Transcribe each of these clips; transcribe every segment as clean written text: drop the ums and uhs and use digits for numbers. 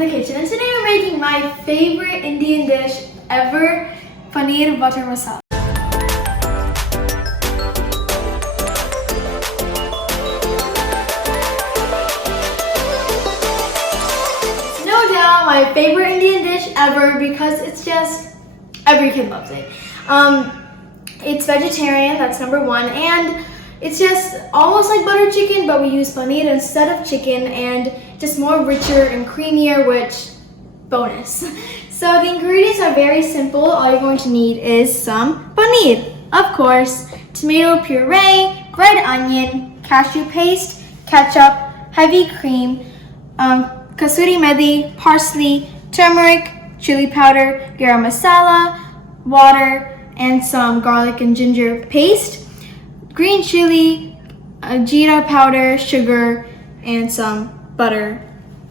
in the kitchen, and today we're making my favorite Indian dish ever, paneer butter masala. It's no doubt my favorite Indian dish ever because it's just, every kid loves it. It's vegetarian, that's number one, and it's just almost like butter chicken, but we use paneer instead of chicken, and just more richer and creamier, which bonus. So the ingredients are very simple. All you're going to need is some paneer, of course, tomato puree, red onion, cashew paste, ketchup, heavy cream, kasuri methi, parsley, turmeric, chili powder, garam masala, water, and some garlic and ginger paste, green chili, jeera powder, sugar, and some butter,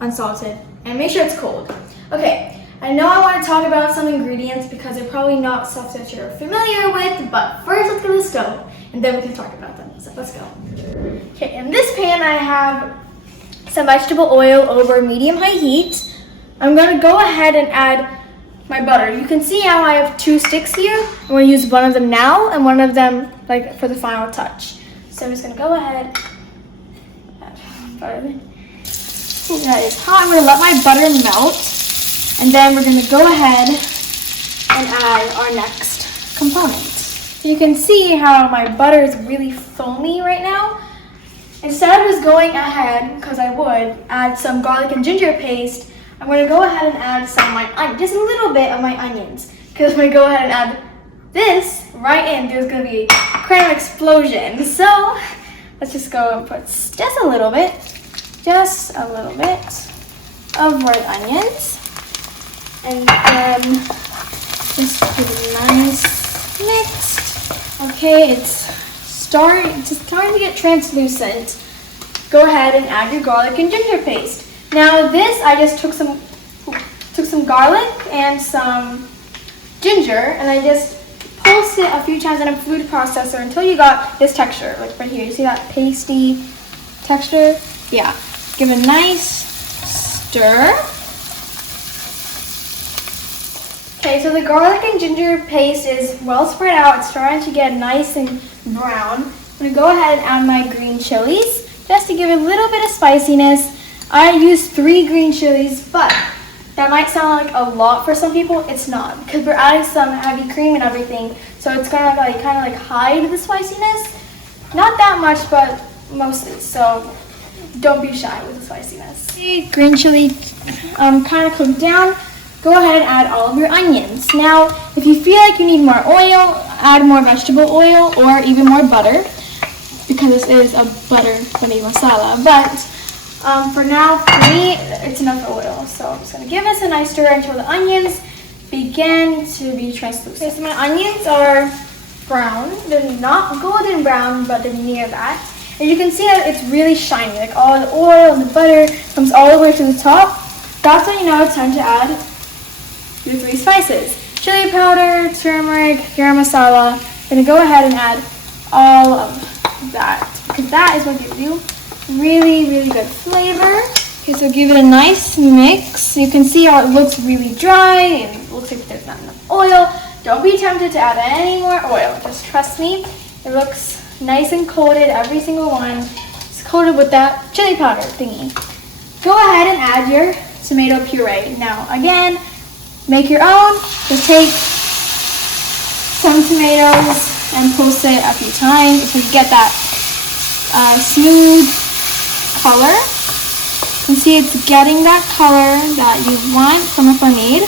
unsalted, and make sure it's cold. Okay, I know I want to talk about some ingredients because they're probably not stuff that you're familiar with, but first let's go to the stove, and then we can talk about them. So let's go. Okay, in this pan I have some vegetable oil over medium-high heat. I'm going to go ahead and add my butter. You can see how I have two sticks here. I'm going to use one of them now and one of them like for the final touch. So I'm just going to go ahead. Butter. That is hot. I'm going to let my butter melt, and then we're going to go ahead and add our next component. So you can see how my butter is really foamy right now. Instead of just going ahead, because I would, add some garlic and ginger paste, I'm going to go ahead and add some of my just a little bit of my onions, because I'm going to go ahead and add this right in. There's going to be a crème explosion. So let's just go and put just a little bit of red onions, and then just give it a nice mix. Okay, it's starting to get translucent. Go ahead and add your garlic and ginger paste. Now this, I just took some garlic and some ginger, and I just pulsed it a few times in a food processor until you got this texture, like right here. You see that pasty texture? Yeah. Give it a nice stir. Okay, so the garlic and ginger paste is well spread out. It's starting to get nice and brown. I'm gonna go ahead and add my green chilies just to give it a little bit of spiciness. I used 3 green chilies, but that might sound like a lot for some people. It's not, because we're adding some heavy cream and everything, so it's gonna kind of hide the spiciness. Not that much, but mostly. So don't be shy with the spiciness. Okay, green chili kind of cooked down. Go ahead and add all of your onions. Now, if you feel like you need more oil, add more vegetable oil or even more butter, because this is a butter paneer masala. But for now, for me, it's enough oil. So I'm just going to give this a nice stir until the onions begin to be translucent. Okay, so my onions are brown. They're not golden brown, but they're near that. And you can see that it's really shiny. Like all the oil and the butter comes all the way to the top. That's when you know it's time to add your 3 spices. Chili powder, turmeric, garam masala. I'm going to go ahead and add all of that, because that is what gives you really, really good flavor. Okay, so give it a nice mix. You can see how it looks really dry and it looks like there's not enough oil. Don't be tempted to add any more oil. Just trust me. It looks nice and coated, every single one. It's coated with that chili powder thingy. Go ahead and add your tomato puree. Now, again, make your own. Just take some tomatoes and pulse it a few times until you get that smooth color. You can see it's getting that color that you want from a paneer.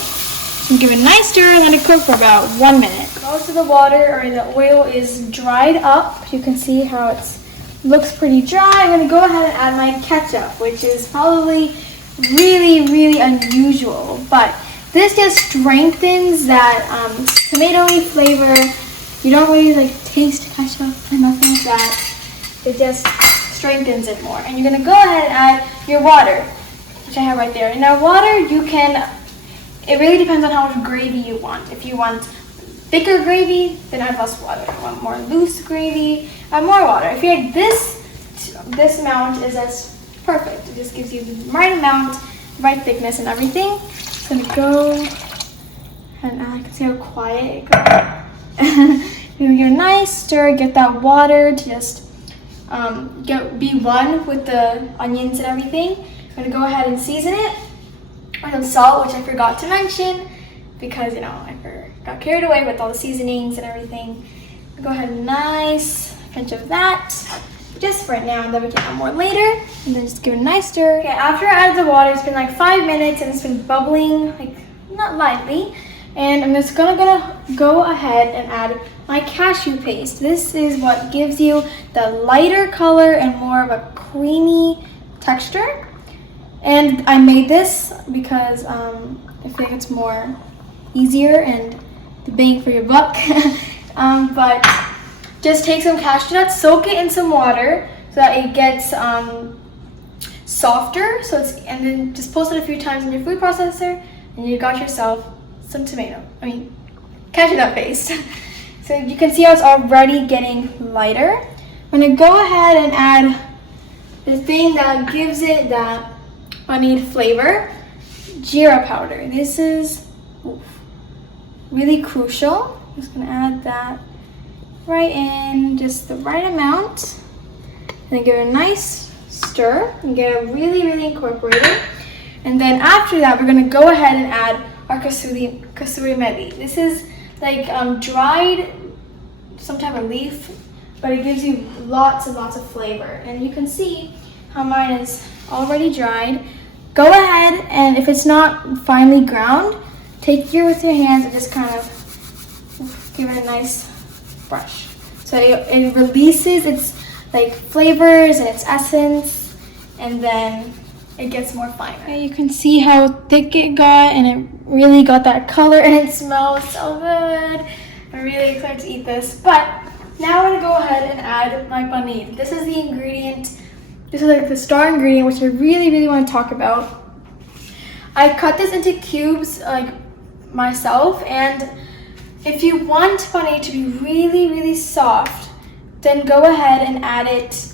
So give it a nice stir and let it cook for about 1 minute. Most of the water or the oil is dried up. You can see how it looks pretty dry. I'm going to go ahead and add my ketchup, which is probably really, really unusual, but this just strengthens that tomatoey flavor. You don't really taste ketchup or nothing like that. It just strengthens it more. And you're going to go ahead and add your water, which I have right there. Now water, it really depends on how much gravy you want. If you want thicker gravy, then add less water. If you want more loose gravy, add more water. If you like this amount is as perfect. It just gives you the right amount right thickness and everything. So I'm gonna go, and I can see how quiet it goes. You're gonna give a nice stir, get that water to just be one with the onions and everything. I'm gonna go ahead and season it with some salt, which I forgot to mention because, you know, I got carried away with all the seasonings and everything. Go ahead and nice pinch of that, just for right now, and then we can add more later. And then just give it a nice stir. Okay, after I added the water, it's been like 5 minutes and it's been bubbling, like not lightly. And I'm just gonna go ahead and add my cashew paste. This is what gives you the lighter color and more of a creamy texture. And I made this because I feel like it's more easier and the bang for your buck. But just take some cashew nuts, soak it in some water so that it gets softer. And then just post it a few times in your food processor, and you got yourself some cashew nut paste. So you can see how it's already getting lighter. I'm gonna go ahead and add the thing that gives it that paneer flavor, jeera powder. This is really crucial. I'm just gonna add that right in, just the right amount. And then give it a nice stir and get it really, really incorporated. And then after that, we're gonna go ahead and add our kasuri methi. This is like dried, some type of leaf, but it gives you lots and lots of flavor. And you can see how mine is already dried. Go ahead, and if it's not finely ground, take it with your hands and just kind of give it a nice brush. So it releases its like flavors and its essence, and then it gets more finer. Okay, you can see how thick it got, and it really got that color, and it smells so good. I'm really excited to eat this. But now I'm gonna go ahead and add my paneer. This is the ingredient. This is like the star ingredient, which I really, really want to talk about. I cut this into cubes like myself, and if you want paneer to be really, really soft, then go ahead and add it,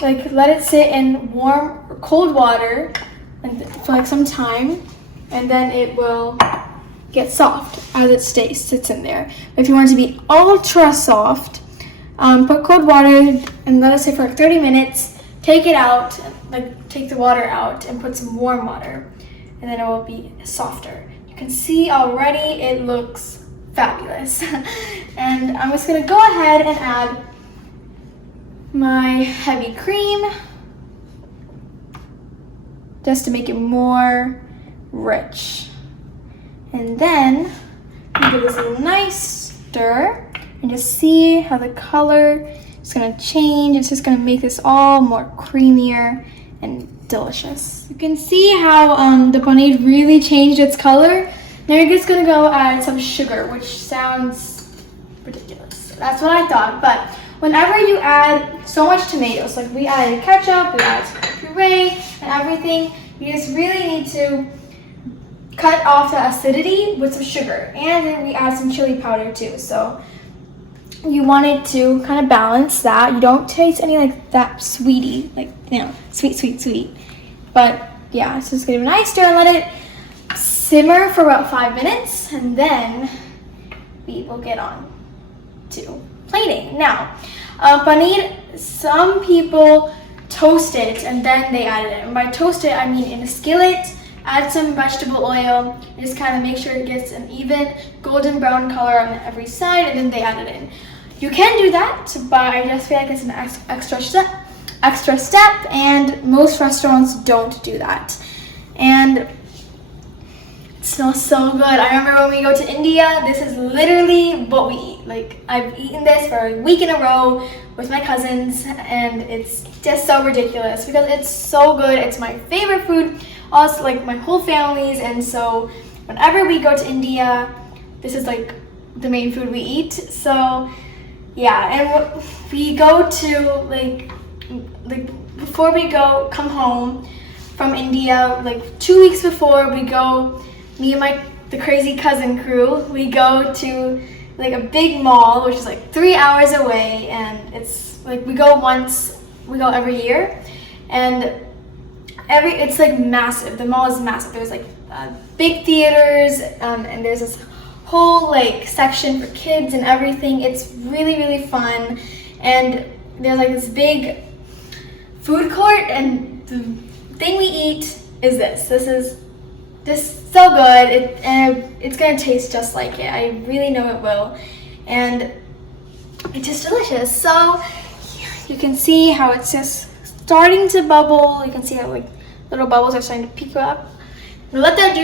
like let it sit in warm or cold water for like some time, and then it will get soft as it sits in there. If you want it to be ultra soft, put cold water and let it sit for like 30 minutes. Take it out, like take the water out and put some warm water, and then it will be softer. You can see already it looks fabulous. And I'm just gonna go ahead and add my heavy cream just to make it more rich. And then give this a nice stir and just see how the color is gonna change. It's just gonna make this all more creamier and delicious. You can see how the paneer really changed its color. Now you're just gonna go add some sugar, which sounds ridiculous. That's what I thought, but whenever you add so much tomatoes, like we added ketchup, we added puree and everything, you just really need to cut off the acidity with some sugar. And then we add some chili powder too. So you want it to kind of balance that. You don't taste any like that sweetie, like, you know, sweet. But yeah, so just give it a nice stir and let it simmer for about 5 minutes, and then we will get on to plating. Now, paneer, some people toast it and then they add it in. And by toast it, I mean in a skillet, add some vegetable oil, and just kind of make sure it gets an even golden brown color on every side, and then they add it in. You can do that, but I just feel like it's an extra step, and most restaurants don't do that. And it smells so good. I remember when we go to India, this is literally what we eat. Like, I've eaten this for a week in a row with my cousins, and it's just so ridiculous because it's so good. It's my favorite food, also like my whole family's, and so whenever we go to India, this is like the main food we eat. So yeah, and we go to like before we come home from India, like 2 weeks before we go, me and the crazy cousin crew, we go to like a big mall, which is like 3 hours away, and it's like we go every year, and it's like massive. The mall is massive. There's like big theaters, and there's this whole like section for kids and everything. It's really, really fun. And there's like this big food court, and the thing we eat is this. This is just so good, and it's gonna taste just like it. I really know it will, and it's just delicious. So you can see how it's just starting to bubble. You can see how like little bubbles are starting to peek up. We'll let that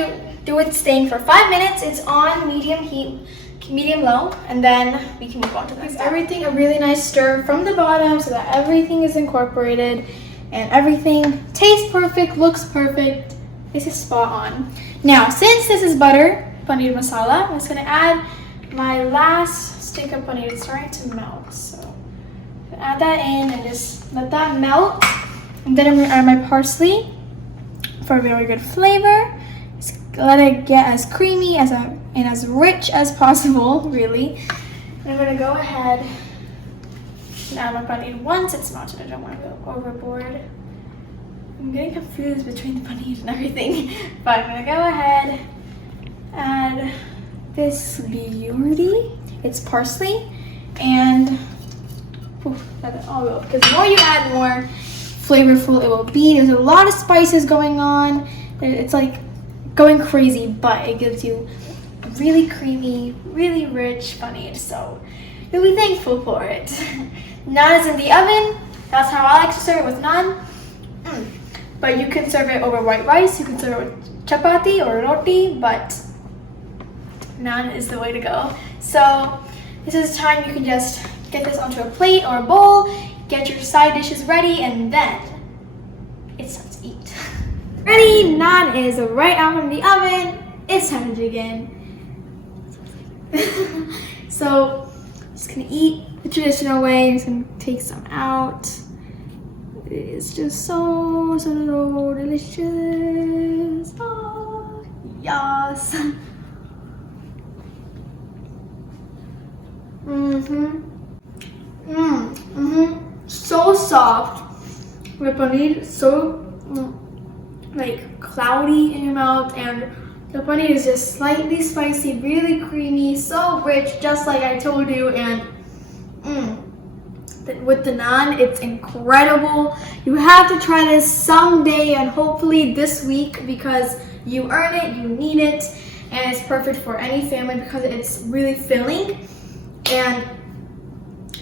do its thing for 5 minutes. It's on medium heat, medium low, and then we can move on to the next step. Everything a really nice stir from the bottom so that everything is incorporated and everything tastes perfect, looks perfect. This is spot on. Now, since this is butter, paneer masala, I'm just gonna add my last stick of paneer. It's starting to melt, so I'm gonna add that in and just let that melt. And then I'm gonna add my parsley for a very good flavor. Just let it get as creamy and as rich as possible, really. And I'm gonna go ahead and add my paneer once it's melted. I don't want to go overboard. I'm getting confused between the paneer and everything. But I'm gonna go ahead, add this beauty. It's parsley, and let it all go. Because the more you add, the more flavorful it will be. There's a lot of spices going on. It's like going crazy, but it gives you really creamy, really rich paneer. So you'll be thankful for it. Naan is in the oven. That's how I like to serve it, with naan. But you can serve it over white rice, you can serve it with chapati or roti, but naan is the way to go. So this is time you can just get this onto a plate or a bowl, get your side dishes ready, and then it's time to eat. Ready, naan is right out from the oven. It's time to dig in. So I'm just gonna eat the traditional way. I'm just gonna take some out. It's just so delicious. Oh, yes. So soft. The paneer is so like cloudy in your mouth, and the paneer is just slightly spicy, really creamy, so rich, just like I told you. And with the naan, it's incredible. You have to try this someday, and hopefully this week, because you earn it, you need it, and it's perfect for any family because it's really filling, and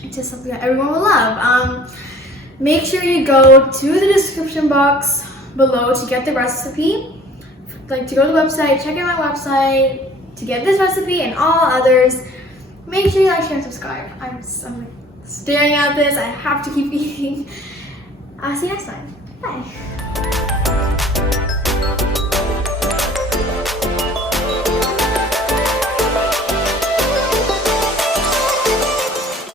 it's just something that everyone will love. Make sure you go to the description box below to get the recipe. Like, to go to the website, check out my website to get this recipe and all others. Make sure you like, share, and subscribe. I'm staring at this. I have to keep eating. I'll see you next time. Bye.